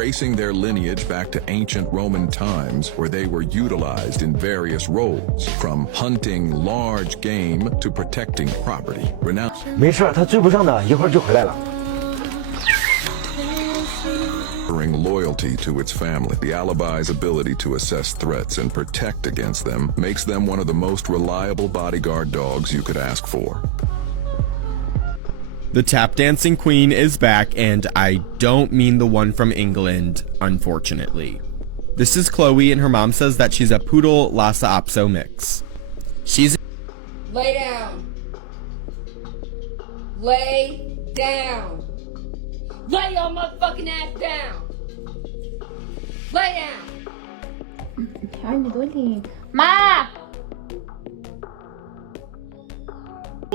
tracing their lineage back to ancient Roman times where they were utilized in various roles, from hunting large game to protecting property. Renowned 没事，他追不上的，一会儿就回来了。 loyalty to its family. The alibi's ability to assess threats and protect against them makes them one of the most reliable bodyguard dogs you could ask for. The tap dancing queen is back, and I don't mean the one from England, unfortunately. This is Chloe, and her mom says that she's a Poodle Lhasa Apso mix. She's Lay down. Lay down. Lay your motherfucking ass down. Lay down. 调你多听，妈。